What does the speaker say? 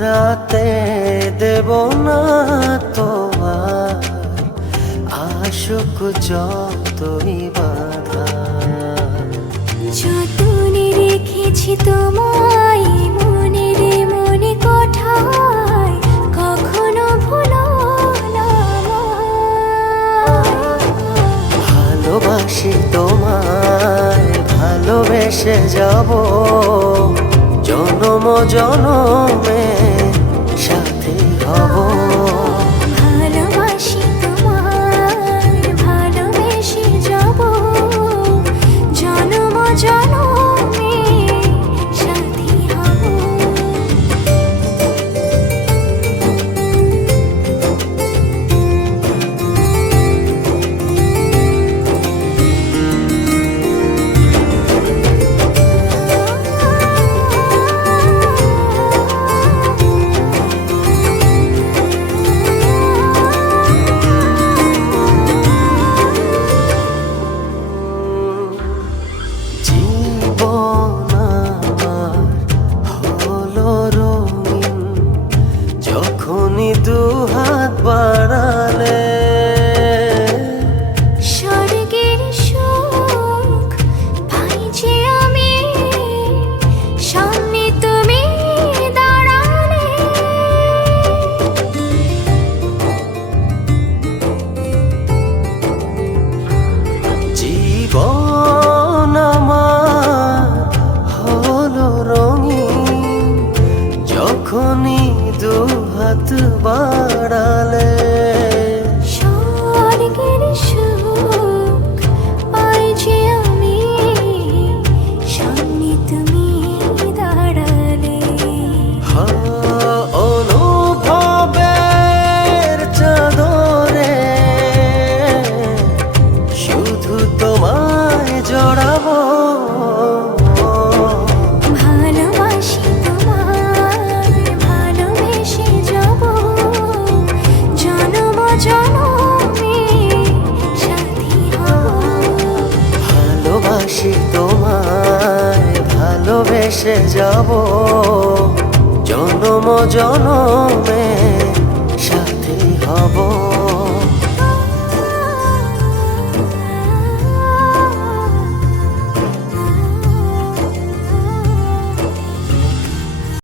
হারাতে দেব না তো আর আশুক যতই বাধা। যতনে রেখেছি তোমায় মনের মনে কোঠায়, কখনো ভুলো না আমায়। ভালোবাসি তোমায়, ভালোবেসে যাব জনম জনমে সাথী হব। ভালোবাসি তোমায়, ভালোবেসে যাব জনম জনমে সাথী হব। জীবন আমার হলো রঙিন, যখনই দুহাত বাড়ালে। স্বর্গের সুখ পাই যে আমি, সামনে তুমি দাঁড়ালে। জীবন আমার হলো রঙিন, যখনই দুহাত বাড়ালে। স্বর্গের সুখ পাই যে আমি, সামনে তুমি দাঁড়ালে। অনুভবের চাদরে শুধু তোমায় জড়াবো। ভালোবাসি তোমায়, ভালোবেসে যাব জনম জনমে সাথী হব। ভালোবাসি তোমায়, ভালোবেসে যাব জনম জনমে